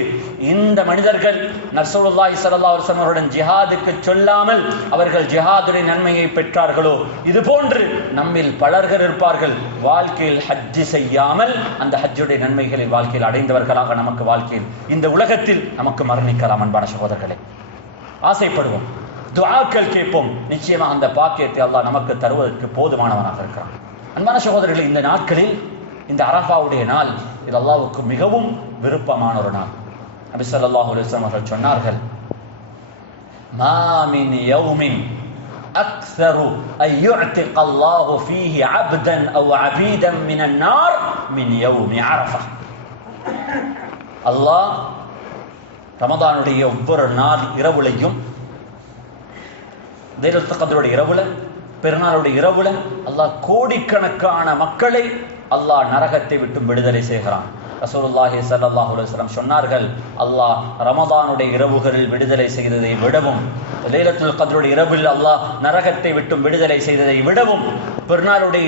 இந்த மனிதர்கள் ரசூலுல்லாஹி ஸல்லல்லாஹு அலைஹி வஸல்லம் அவருடன் ஜிஹாதுக்கு சொல்லாமல் அவர்கள் ஜிஹாதுடைய நன்மையை பெற்றார்களோ, இது போன்று நம்மில் பலர்கள் இருப்பார்கள், வாழ்க்கையில் ஹஜ்ஜி செய்யாமல் அந்த ஹஜ்ஜுடைய நன்மைகளை வாழ்க்கையில் அடைந்தவர்களாக நமக்கு வாழ்க்கையில் இந்த உலகத்தில் நமக்கு மரணிக்கலாம். அன்பான சகோதரர்களே, ஆசைப்படுவோம், துஆக்கள் கேட்போம். நிச்சயமாக அந்த பாக்கியத்தை அல்லாஹ் நமக்கு தருவதற்கு போதுமானவனாக இருக்கிறான். அன்பான சகோதரர்களே, இந்த நாட்களில் இந்த அரஃபாவுடைய நாள் இது அல்லாஹ்வுக்கு மிகவும் விருப்பமான ஒரு நாள். நபி ஸல்லல்லாஹு அலைஹி வஸல்லம் அவர்கள் சொன்னார்கள், மா மின் யௌமின் அக்ஸரு அன் யுஅதிக அல்லாஹு ஃபீஹி அப்தன் அவ் அபீதன் மினன் நார் மின் யௌமி அரஃபா. அல்லாஹ் ரமதானுடைய ஒவ்வொரு நாள் இரவுலையும், லைலத்துல் கத்ருடைய இரவுல, பெருநாளுடைய இரவுல அல்லாஹ் கோடிக்கணக்கான மக்களை அல்லாஹ் நரகத்தை விட்டு விடுதலை செய்கிறான். ரசூலுல்லாஹி ஸல்லல்லாஹு அலைஹி வஸல்லம் சொன்னார்கள், அல்லாஹ் ரமதானுடைய இரவுகளில் விடுதலை செய்ததை விடவும், லைலத்துல் கத்ருடைய இரவில் அல்லாஹ் நரகத்தை விட்டு விடுதலை செய்ததை விடவும், பெருநாளுடைய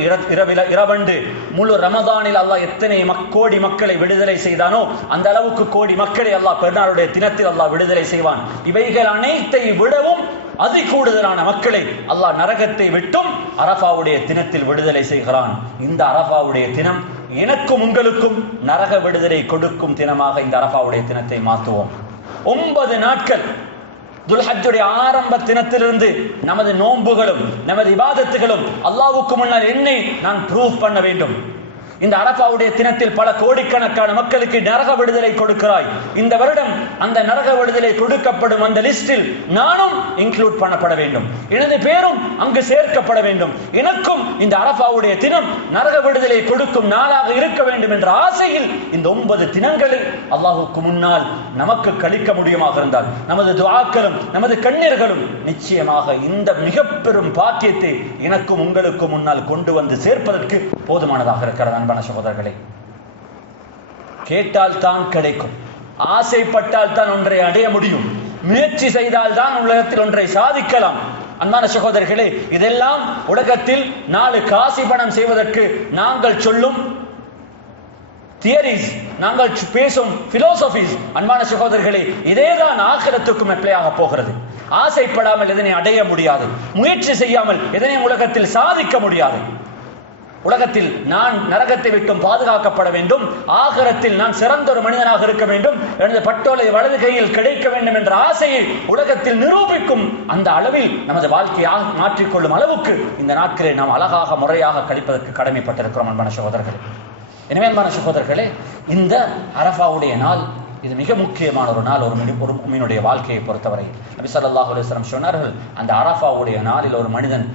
இரவண்டு முழு ரமதானில் அல்லாஹ் எத்தனை கோடி மக்களை விடுதலை செய்தானோ அந்த அளவுக்கு கோடி மக்களை அல்லாஹ் பெருநாளுடைய தினத்தில் அல்லாஹ் விடுதலை செய்வான். இவைகள் அனைத்தை விடவும் அதி கூடுதலான மக்களை அல்லாஹ் நரகத்தை விட்டும் அரஃபாவுடைய தினத்தில் விடுதலை செய்கிறான். இந்த அரஃபாவுடைய தினம் எனக்கும் உங்களுக்கும் நரக விடுதலை கொடுக்கும் தினமாக இந்த அரஃபாவுடைய தினத்தை மாற்றுவோம். 9 நாட்கள் துல்ஹஜ்ஜுடைய ஆரம்ப தினத்திலிருந்து நமது நோன்புகளும் நமது இபாதத்துகளும் அல்லாஹ்வுக்கு முன்னால் என்னை நான் ப்ரூவ் பண்ண வேண்டும். இந்த அரஃபாவுடைய தினத்தில் பல கோடிக்கணக்கான மக்களுக்கு நரக விடுதலை கொடுக்கிறாய். இந்த வருடம் அந்த நரக விடுதலை கொடுக்கப்படும் அந்த லிஸ்டில் நானும் இன்க்ளூட் பண்ணப்பட வேண்டும், எனது பேரும் அங்கு சேர்க்கப்பட வேண்டும். எனக்கும் இந்த அரஃபாவுடைய தினம் நரக விடுதலை கொடுக்கும் நாளாக இருக்க வேண்டும் என்ற ஆசையில் இந்த 9 தினங்களை அல்லாஹ்வுக்கு முன்னால் நமக்கு கழிக்க முடியுமாக இருந்தால், நமது துஆக்களும் நமது கண்ணீர்களும் நிச்சயமாக இந்த மிக பெரும் பாக்கியத்தை எனக்கும் உங்களுக்கும் முன்னால் கொண்டு வந்து சேர்ப்பதற்கு போதுமானதாக இருக்கிறது. அன்பான சகோதரர்களே, கேட்டால் தான் கிடைக்கும், ஆசைப்பட்டால் தான் ஒன்றை அடைய முடியும், முயற்சி செய்தால் தான் உலகத்தில் ஒன்றை சாதிக்கலாம். அன்பான சகோதரர்களே, இதெல்லாம் உலகத்தில் 4 காசி பணம் செய்வதற்கு நாங்கள் சொல்லும் தியரிஸ், நாங்கள் பேசும் பிலோசபிஸ், அன்பான சகோதரர்களே, இதேதான் ஆகிரத்துக்கும் அப்ளையாக போகிறது. ஆசைப்படாமல் எதனை அடைய முடியாது, முயற்சி செய்யாமல் எதனை உலகத்தில் சாதிக்க முடியாது. உலகத்தில் நான் நரகத்தை விட்டும் பாதுகாக்கப்பட வேண்டும், ஆகிரத்தில் நான் சிறந்த ஒரு மனிதனாக இருக்க வேண்டும், எனது பட்டோலை வலது கையில் கிடைக்க வேண்டும் என்ற ஆசையை உலகத்தில் நிரூபிக்கும் அந்த அளவில் நமது வாழ்க்கையை மாற்றிக்கொள்ளும் அளவுக்கு இந்த நாட்களை நாம் அழகாக முறையாக கழிப்பதற்கு கடமைப்பட்டிருக்கிறோம் அன்பான சகோதரர்களே. எனவே அன்பான சகோதரர்களே, இந்த அரஃபாவுடைய நாள் இது மிக முக்கியமான ஒரு நாள் ஒரு முஃமினுடைய வாழ்க்கையை பொறுத்தவரை. நபி ஸல்லல்லாஹு அலைஹி வஸல்லம் சொன்னார்கள், அந்த அரஃபாவுடைய நாளில் ஒரு மனிதன்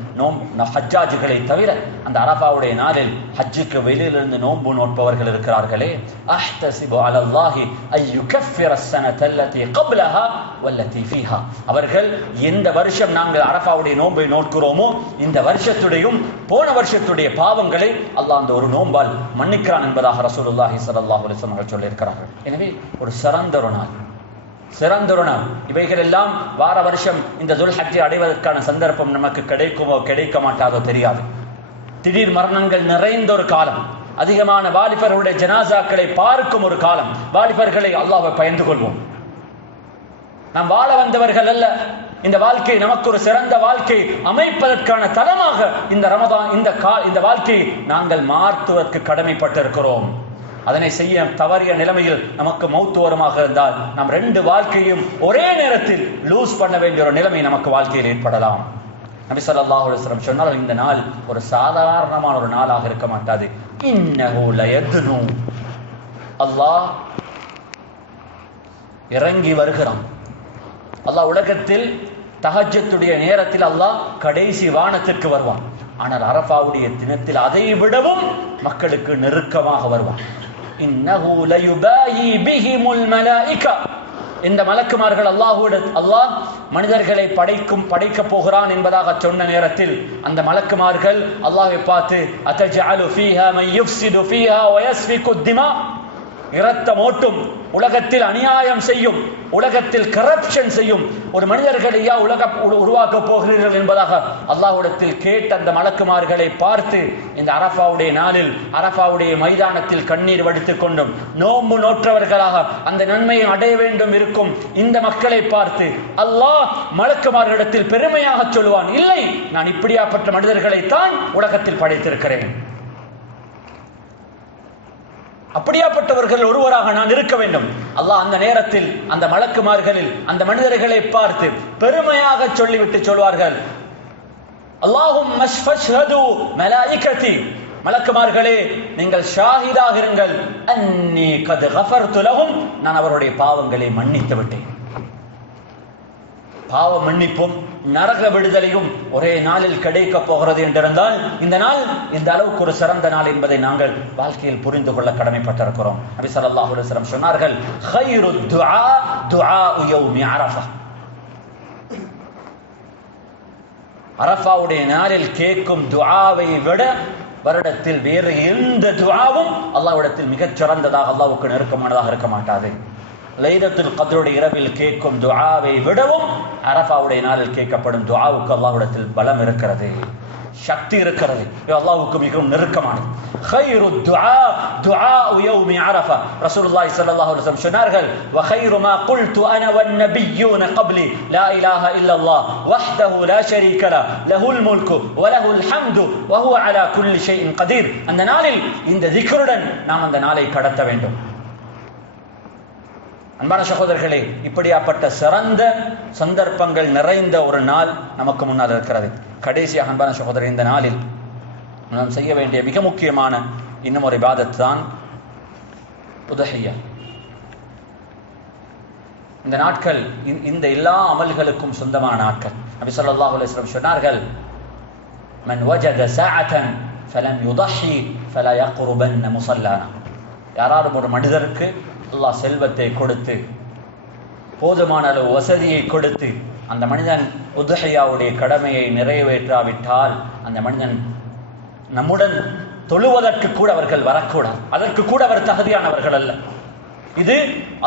ஹஜ்ஜாஜுகளை தவிர அந்த அரஃபாவுடைய நாளில் ஹஜ்ஜுக்கு வெளியிலிருந்து நோன்பு நோட்பவர்கள் இருக்கிறார்களே, அஹ்தஸிபு அலல்லாஹி அன் யுகஃபிர ஸனத அல்லதி قبلها والتي فيها, அவர்கள் எந்த வருஷம் நாங்கள் அரஃபாவுடைய நோன்பை நோட்கிறோமோ இந்த வருஷத்துடையும் போன வருஷத்துடைய பாவங்களை அல்லாஹ் அந்த ஒரு நோன்பால் மன்னிக்கிறான் என்பதாக ரசூலுல்லாஹி ஸல்லல்லாஹு அலைஹி வஸல்லம் சொல்லியிருக்கிறார்கள். எனவே ஒரு சிறந்தொரு நாள். இவைகள் எல்லாம் வார வருஷம் இந்த துல்ஹஜ்ஜை அடைவதற்கான சந்தர்ப்பம் நமக்கு கிடைக்குமோ கிடைக்க மாட்டாதோ தெரியாது. திடீர் மரணங்கள் நிறைந்த ஒரு காலம், அதிகமான வாலிபர்களுடைய ஜனாசாக்களை பார்க்கும் ஒரு காலம். வாலிபர்களை அல்லாஹ்வை பயந்து கொள்வோம். நாம் வாழ வந்தவர்கள் அல்ல. இந்த வாழ்க்கை நமக்கு ஒரு சிறந்த வாழ்க்கை அமைப்பதற்கான தளமாக இந்த ரமதான் இந்த வாழ்க்கையை நாங்கள் மாற்றுவதற்கு கடமைப்பட்டிருக்கிறோம். அதனை செய்ய தவறிய நிலைமையில் நமக்கு மௌத்து வருமாக இருந்தால் நாம் ரெண்டு வாழ்க்கையும் ஒரே நேரத்தில் லூஸ் பண்ண வேண்டிய ஒரு நிலைமை நமக்கு வாழ்க்கையில் ஏற்படலாம். நபி ஸல்லல்லாஹு அலைஹி வஸல்லம் சொன்னார்கள், இந்த நாள் ஒரு சாதாரணமான ஒரு நாளாக இருக்க மாட்டாது. இன்னஹு லயத்னு, அல்லாஹ் இறங்கி வருகிறான். அல்லாஹ் உலகத்தில் தஹஜ்ஜுடைய நேரத்தில் அல்லாஹ் கடைசி வானத்திற்கு வருவான். ஆனால் அரஃபாவுடைய தினத்தில் அதை விடவும் மக்களுக்கு நெருக்கமாக வருவான். இன்னஹு லயுபாயி பிஹிமுல் மலாயிகா, இந்த மலக்குமார்கள் அல்லாஹ் மனிதர்களை படைக்க போகிறான் என்பதாக சொன்ன நேரத்தில் அந்த மலக்குமார்கள் அல்லாஹ்வை பார்த்து, அத்தஜஅலு ஃபீஹா மன் யுஃப்ஸிது ஃபீஹா வ யஸ்ஃபிகு திமா, இரத்தம் ஓட்டும், உலகத்தில் அநியாயம் செய்யும், உலகத்தில் கரப்ஷன் செய்யும் ஒரு மனிதர்களையா உருவாக்க போகிறீர்கள் என்பதாக அல்லாஹ்விடத்தில் கேட்ட அந்த மலக்குமார்களை பார்த்து இந்த அரஃபாவுடைய நாளில் அரஃபாவுடைய மைதானத்தில் கண்ணீர் வடித்துக் கொண்டும் நோன்பு நோற்றவர்களாக அந்த நன்மையை அடைய வேண்டும் இருக்கும் இந்த மக்களை பார்த்து அல்லாஹ் மலக்குமார்களிடத்தில் பெருமையாக சொல்லுவான், இல்லை, நான் இப்படியாப்பட்ட மனிதர்களைத்தான் உலகத்தில் படைத்திருக்கிறேன், அப்படியாப்பட்டவர்கள் ஒருவராக நான் இருக்க வேண்டும். அல்லாஹ் அந்த நேரத்தில் அந்த மலக்குமார்களில் அந்த மனிதர்களை பார்த்து பெருமையாக சொல்லிவிட்டு சொல்வார்கள், அல்லாஹும்ம ஷ்ஃபஷ்ஹது மலாயிகதி, மலக்குமார்களே நீங்கள் ஷாஹிதாக இருங்கள், அன்னி கத் கஃபர்து லஹும், நான் அவருடைய பாவங்களை மன்னித்து விட்டேன். பாவ மன்னிப்பும் நரக விடுதலையும் ஒரே நாளில் கிடைக்க போகிறது என்றிருந்தால் இந்த நாள் இந்த அளவுக்கு ஒரு சிறந்த நாள் என்பதை நாங்கள் வாழ்க்கையில் புரிந்து கொள்ள கடமைப்பட்டிருக்கிறோம். நபி ஸல்லல்லாஹு அலைஹி வஸல்லம் சொன்னார்கள், கைரு துஆ துஆஉ யௌமி அரஃபா, அரஃபாவுடைய நாளில் கேட்கும் துஆவை விட வருடத்தில் வேறு எந்த துஆவும் அல்லாஹ்விடத்தில் மிகச் சிறந்ததாக அல்லாஹ்வுக்கு நெருக்கமானதாக இருக்க மாட்டாது. லைலத்துல் கத்ருடைய இரவில் கேட்கும் துஆவை விடவும் அரஃபாவுடைய நாளில் கேட்கப்படும் துஆவுக்கு அல்லாஹ்விடத்தில் பலம் இருக்கிறது, சக்தி இருக்கிறது, அல்லாஹ்வுக்கு மிகவும் நெருக்கமானது. கைரு துஆ துஆஉ யௌமி அரஃபா, ரசூலுல்லாஹி ஸல்லல்லாஹு அலைஹி வஸல்லம் சொன்னார்கள், வ கைரு மா குல்து அன வன் நபிய்யூன قبلي லா இலாஹ இல்லல்லாஹ் வஹ்தஹு லா ஷரீக லஹு லஹுல் முல்கு வ லஹுல் ஹம்து வ ஹுவ அலா குல்லி ஷைஇன் கதீர். அந்த நாளில் இந்த திக்ருடன் நாம் அந்த நாளை கடத்த வேண்டும். அன்பான சகோதரர்களே, இப்படியாப்பட்ட சிறந்த சந்தர்ப்பங்கள் நிறைந்த ஒரு நாள் நமக்கு முன்னால் இருக்கிறது. கடைசியாக அன்பான சகோதரர், இந்த நாளில் நாம் செய்ய வேண்டிய மிக முக்கியமான இன்னும் ஒரு இபாதத் தான் உதஹியா. இந்த நாட்கள் இந்த எல்லா அமல்களுக்கும் சொந்தமான நாட்கள். நபி ஸல்லல்லாஹு அலைஹி வஸல்லம் சொன்னார்கள், மன் வஜத சாஅத்தன் ஃபலம் யுதஹி ஃபலா யக்ருபன்ன முஸல்லானா, யாராவது ஒரு மனிதருக்கு அல்லாஹ் செல்வத்தை கொடுத்து போதுமான அளவு வசதியை கொடுத்து அந்த மனிதன் உத்ஹியாவுடைய கடமையை நிறைவேற்றாவிட்டால் அந்த மனிதன் நம்முடன் தொழுவதற்கு கூட அவர்கள் வரக்கூடாது, அதற்கு கூட அவர் தகுதியானவர்கள் அல்ல. இது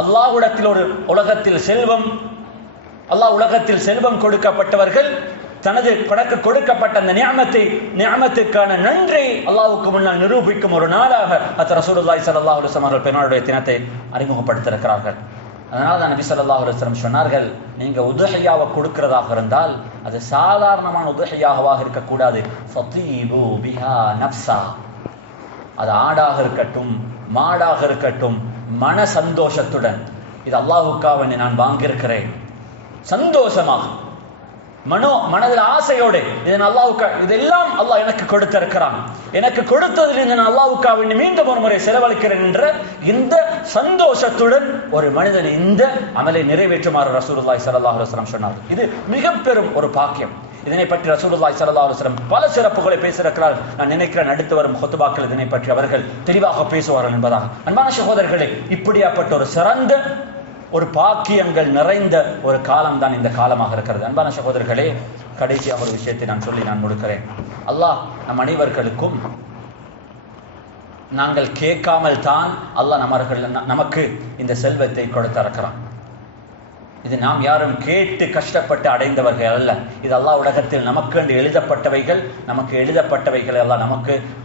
அல்லாஹ்விடத்தில் ஒரு உலகத்தில் செல்வம், அல்லாஹ் உலகத்தில் செல்வம் கொடுக்கப்பட்டவர்கள் தனது படக்கு கொடுக்கப்பட்ட அந்த நியமத்துக்கான நன்றி அல்லாஹ்வுக்கு முன்னால் நிரூபிக்கும் ஒரு நாளாக ரசூலுல்லாஹி ஸல்லல்லாஹு அலைஹி வஸல்லம் அவர்கள் பெருநாளுடைய தினத்தை அறிமுகப்படுத்தியிருக்கிறார்கள். அதனால தான் நபி ஸல்லல்லாஹு அலைஹி வஸல்லம் சொன்னார்கள், நீங்க உதுஹியாவை கொடுக்கிறதாக இருந்தால் அது சாதாரணமான உதுஹியாவாக இருக்கக்கூடாது. ஃபதீபு பிஹா நஃப்ஸா, அது ஆடாக இருக்கட்டும் மாடாக இருக்கட்டும், மன சந்தோஷத்துடன், இது அல்லாஹ்வுக்காக நான் வாங்கியிருக்கிறேன், சந்தோஷமாக மனதில் ஆசையோடு, இதன் அல்லாஹ்வுக்கு இதெல்லாம் அல்லாஹ் எனக்கு கொடுத்திருக்கிறான், எனக்கு கொடுத்ததில் நான் அல்லாஹ்வுக்காக மீண்டும் ஒரு முறை செலவழிக்கிறேன் என்ற இந்த சந்தோஷத்துடன் ஒரு மனிதன் இந்த அமலை நிறைவேற்றுமாறு ரசூலுல்லாஹி ஸல்லல்லாஹு அலைஹி வஸல்லம் சொன்னார். இது மிக பெரும் ஒரு பாக்கியம். இதனை பற்றி ரசூலுல்லாஹி ஸல்லல்லாஹு அலைஹி வஸல்லம் பல சிறப்புகளை பேசியிருக்கிறார். நான் நினைக்கிறேன் அடுத்து வரும் ஹுத்பாக்கள் இதனை பற்றி அவர்கள் தெளிவாக பேசுவார்கள் என்பதாக. அன்பான சகோதரர்களே, இப்படியாப்பட்ட ஒரு சிறந்த ஒரு பாக்கியங்கள் நிறைந்த ஒரு காலம் தான் இந்த காலமாக இருக்கிறது. அன்பான சகோதரர்களே, கடைசியாக ஒரு விஷயத்தை நான் சொல்லி நான் முடிக்கிறேன். அல்லாஹ் நம் அனைவர்களுக்கும் நாங்கள் கேட்காமல் தான் அல்லாஹ் நமக்கு இந்த செல்வத்தை கொடுத்திருக்கிறான். இது நாம் யாரும் கேட்டு கஷ்டப்பட்டு அடைந்தவர்கள் அல்ல. இது அல்லாஹ் உலகத்தில் நமக்கு எழுதப்பட்டவைகள் எல்லாம்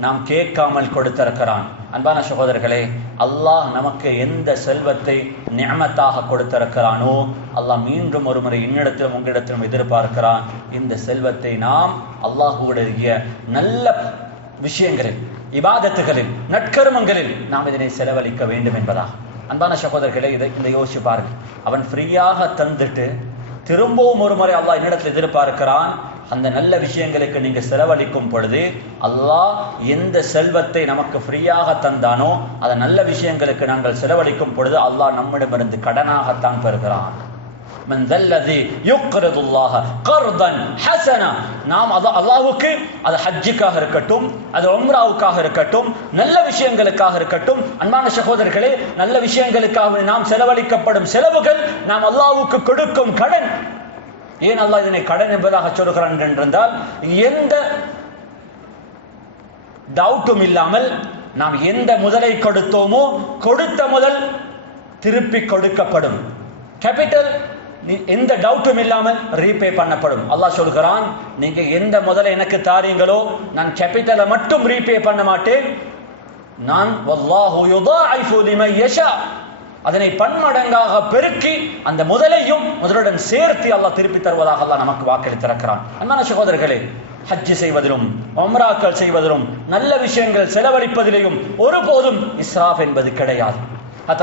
நாம் கேட்காமல் கொடுத்திருக்கிறான். அன்பான சகோதரர்களே, அல்லாஹ் நமக்கு எந்த செல்வத்தை நிஅமத்தாக கொடுத்திருக்கிறானோ அல்லாஹ் மீண்டும் ஒரு முறை என்னிடத்திலும் உங்களிடத்திலும் எதிர்பார்க்கிறான். இந்த செல்வத்தை நாம் அல்லாஹ்வுடைய நல்ல விஷயங்களில், இபாதத்துகளில், நற்கர்மங்களில் நாம் இதனை செலவழிக்க வேண்டும் என்பதா. அன்பான சகோதரர்களே, இதை யோசிச்சு பாருங்க. அவன் ஃப்ரீயாக தந்துட்டு திரும்பவும் ஒரு முறை அல்லாஹ் என்னிடத்தில் எதிர்பார்க்கிறான். அந்த நல்ல விஷயங்களுக்கு நீங்க செலவழிக்கும் பொழுது அல்லாஹ் எந்த செல்வத்தை நமக்கு ஃப்ரீயாக தந்தானோ அந்த நல்ல விஷயங்களுக்கு நாங்கள் செலவழிக்கும் பொழுது அல்லாஹ் நம்மிடமிருந்து கடனாகத்தான் பெறுகிறான். மன் தல்லதி யுக்ரிதுல்லாஹ கர்தன் ஹஸனா, நாம் அல்லாஹ்வுக்கு, அது ஹஜ்ஜுக்காக இருக்கட்டும், அது உம்ராவுக்காக இருக்கட்டும், நல்ல விஷயங்களுக்காக இருக்கட்டும், அன்பான சகோதரர்களே, நல்ல விஷயங்களுக்காக நாம் செலவழிக்கப்படும் செலவுகள் நாம் அல்லாஹ்வுக்கு கொடுக்கும் கடன். ஏன் அல்லாஹ் இதனை கடன் என்பதாக சொல்கிறான் என்றால், எந்த டவுட்டும் இல்லாமல் நாம் எந்த முதலை கொடுத்தோமோ கொடுத்த முதல் திருப்பி கொடுக்கப்படும். கேபிட்டல் எந்த டவுட்டும் இல்லாமல் ரீபே பண்ணப்படும். அல்லாஹ் சொல்கிறான், நீங்க எந்த முதல்ல எனக்கு தாரீங்களோ நான் கேபிட்டலை மட்டும் ரீபே பண்ண மாட்டேன், நான் வல்லாஹு யுதாஇஃபு லிமன் யஷா, அதனை பன்மடங்காக பெருக்கி அந்த முதலுடன் சேர்த்து அல்லாஹ் திருப்பி தருவதாக அல்லாஹ் நமக்கு வாக்களித்திருக்கிறான். அன்பான சகோதரர்களே, ஹஜ் செய்வதிலும் உம்ராக்கள் செய்வதிலும் நல்ல விஷயங்கள் செலவழிப்பதிலும் ஒருபோதும் இஸ்ராஃப் என்பது கிடையாது.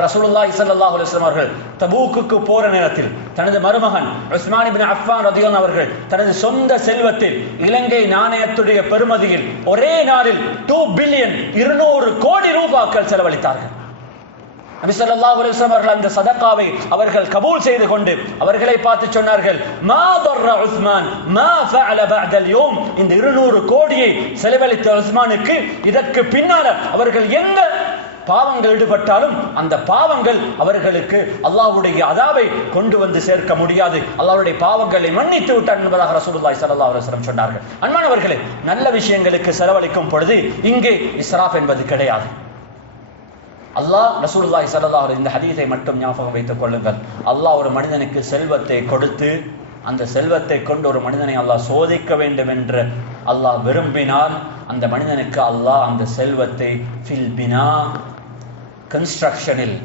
ரசூலுல்லாஹி ஸல்லல்லாஹு அலைஹி வஸல்லம் அவர்கள் தபூக்குக்கு போற நேரத்தில் தனது மருமகன் உஸ்மான் இப்னு அஃபான் ரலியல்லாஹு அவர்கள் தனது சொந்த செல்வத்தில் இலங்கை நாணயத்துடைய பெறுமதியில் ஒரே நாளில் 2 பில்லியன் 200 கோடி ரூபாய்கள் செலவழித்தார்கள். நபி ஸல்லல்லாஹு அலைஹி வஸல்லம் அவர்கள் அந்த சதகாவை அவர்கள் கபூல் செய்து கொண்டு அவர்களை பார்த்து சொன்னார்கள், மா தர்ர உஸ்மான் மா ஃபஅல பஅத அல்-யௌம், இந்த 200 கோடியை செலவழித்த உஸ்மானுக்கு இதற்கு பின்னால் அவர்கள் எந்த பாவங்கள் ஈடுபட்டாலும் அந்த பாவங்கள் அவர்களுக்கு அல்லாஹ்வுடைய அதாவை கொண்டு வந்து சேர்க்க முடியாது, அல்லாஹ்வுடைய பாவங்களை மன்னித்து விட்டார் என்பதாக ரசூலுல்லாஹி ஸல்லல்லாஹு அலைஹி வஸல்லம் சொன்னார்கள். அன்பானவர்களே, நல்ல விஷயங்களுக்கு செலவழிக்கும் பொழுது இங்கே இஸ்ராஃப் என்பது கிடையாது. அல்லாஹ் ரசூலுல்லாஹி ஸல்லல்லாஹு அலைஹி இந்த ஹதீஸை மட்டும் ஞாபகம் வைத்துக் கொள்ளுங்கள். அல்லாஹ் ஒரு மனிதனுக்கு செல்வத்தை கொடுத்து அந்த செல்வத்தை கொண்டு ஒரு மனிதனை அல்லாஹ் சோதிக்க வேண்டும் என்று அல்லாஹ் விரும்பினால் அந்த மனிதனுக்கு அல்லாஹ் அந்த செல்வத்தை ஃபில் பினா, கன்ஸ்ட்ரக்ஷனில்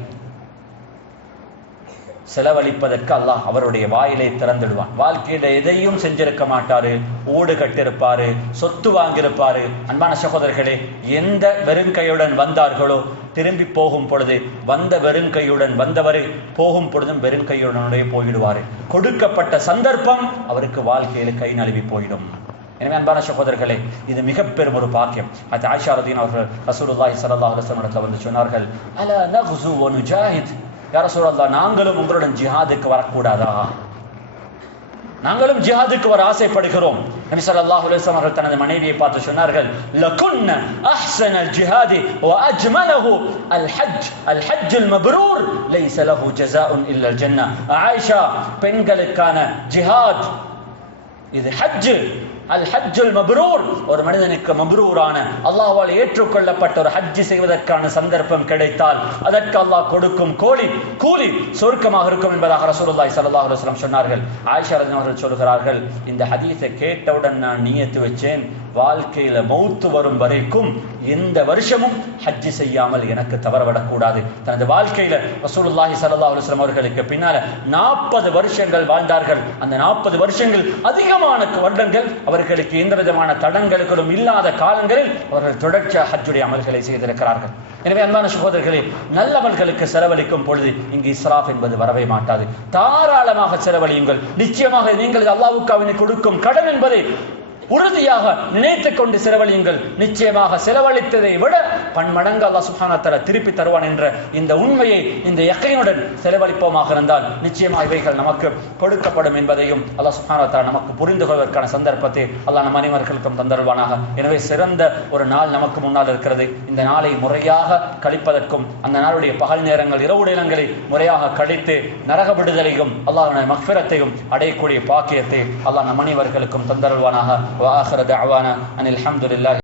செலவழிப்பதற்கு அல்லாஹ் அவருடைய வாயிலை திறந்துடுவான். வாழ்க்கையில எதையும் செஞ்சிருக்க மாட்டாரு, ஊடு கட்டிருப்பாரு, சொத்து வாங்கியிருப்பாரு. அன்பான சகோதரர்களே, எந்த வெறுங்கையுடன் வந்தார்களோ திரும்பி போகும் பொழுது வந்த வெறுங்கையுடன் வந்தவரை போகும் பொழுதும் வெறுங்கையுடனே போயிடுவாரு. கொடுக்கப்பட்ட சந்தர்ப்பம் அவருக்கு வாழ்க்கையில கை நழுவி போயிடும். எனவே அன்பான சகோதரர்களே, இது மிக பெரும் ஒரு பாக்கியம். அது ஆயிஷா ரலியல்லாஹு அவர்கள் ரசூலுல்லாஹி ஸல்லல்லாஹு அலைஹி வஸல்லம் வந்து சொன்னார்கள், அலா நக்ஸு வ நுஜாஹித், யா ரசூலல்லாஹ், நாங்களும் உங்களுடன் ஜிஹாதுக்கு வரக்கூடாதா? நாங்களும் ஜிஹாதுக்கு வர ஆசைப்படுகிறோம். நபி ஸல்லல்லாஹு அலைஹி வஸல்லம் அவர்கள் தனது மனைவியை பார்த்து சொன்னார்கள், லகுன்ன அஹ்ஸனல் ஜிஹாதி வ அஜ்மலஹு அல் ஹஜ்ஜுல் மப்ரூர் லைஸ லஹு ஜஸாஉன் இல்லல் ஜன்னah. ஆயிஷா, பெண்களுக்கான ஜிஹாத் இது ஹஜ், அல் ஹஜ்ஜுல் மப்ரூர், ஒரு மனிதனுக்கு மப்ரூரான அல்லாஹ்வால் ஏற்றுக்கொள்ளப்பட்ட ஒரு ஹஜ் செய்வதற்கான சந்தர்ப்பம் கிடைத்தால் அதற்கு அல்லாஹ் கொடுக்கும் கூலி சொர்க்கமாக இருக்கும் என்பதாக ரசூலுல்லாஹி ஸல்லல்லாஹு அலைஹி வஸல்லம் சொன்னார்கள். ஆயிஷா ரலியல்லாஹு அன்ஹா சொல்கிறார்கள், இந்த ஹதீஸை கேட்டவுடன் நான் நியத்து வச்சேன், வாழ்க்கையில மௌத்து வரும் வரைக்கும் எந்த வருஷமும் ஹஜ் செய்யாமல் எனக்கு தவறவிடக்கூடாது. தனது வாழ்க்கையில ரசூலுல்லாஹி ஸல்லல்லாஹு அலைஹி வஸல்லம் அவர்களுக்கு பின்னால 40 வருஷங்கள் வாழ்ந்தார்கள். அந்த 40 வருஷங்கள் அதிகமான வருடங்கள் அவர்களுக்கு எந்த விதமான தடங்களும் இல்லாத காலங்களில் அவர்கள் தொடர்ச்சியாக ஹஜ்ஜுடைய அமல்களை செய்திருக்கிறார்கள். எனவே அன்பான சகோதரர்களே, நல்லவர்களுக்கு செலவழிக்கும் பொழுது இங்கு இஸ்ராஃப் என்பது வரவே மாட்டாது. தாராளமாக செலவழியுங்கள். நிச்சயமாக நீங்கள் அல்லாஹ்வுக்காக கொடுக்கும் கடன் என்பதை உறுதியாக நினைத்துக் கொண்டு செலவழியுங்கள். நிச்சயமாக செலவழித்ததை விட பன்மடங்கு அல்லாஹ் சுப்ஹானஹு வ தஆலா திருப்பி தருவான் என்ற இந்த உண்மையை, இந்த யக்கீனுடன் செலவழிப்போமாக இருந்தால் நிச்சயமாக இவைகள் நமக்கு கொடுக்கப்படும் என்பதையும் அல்லாஹ் சுப்ஹானஹு வ தஆலா நமக்கு புரிந்து கொள்வதற்கான சந்தர்ப்பத்தை அல்லாஹ் நம் அனைவருக்கும் தந்தருள்வானாக. எனவே சிறந்த ஒரு நாள் நமக்கு முன்னால் இருக்கிறது. இந்த நாளை முறையாக கழிப்பதற்கும் அந்த நாளுடைய பகல் நேரங்கள் இரவு நேரங்களை முறையாக கழித்து நரக விடுதலையும் அல்லாஹ்வுடைய மக்ஃபிரத்தையும் அடையக்கூடிய பாக்கியத்தை அல்லாஹ் நம் அனைவருக்கும் தந்தருள்வானாக. وآخر دعوانا أن الحمد لله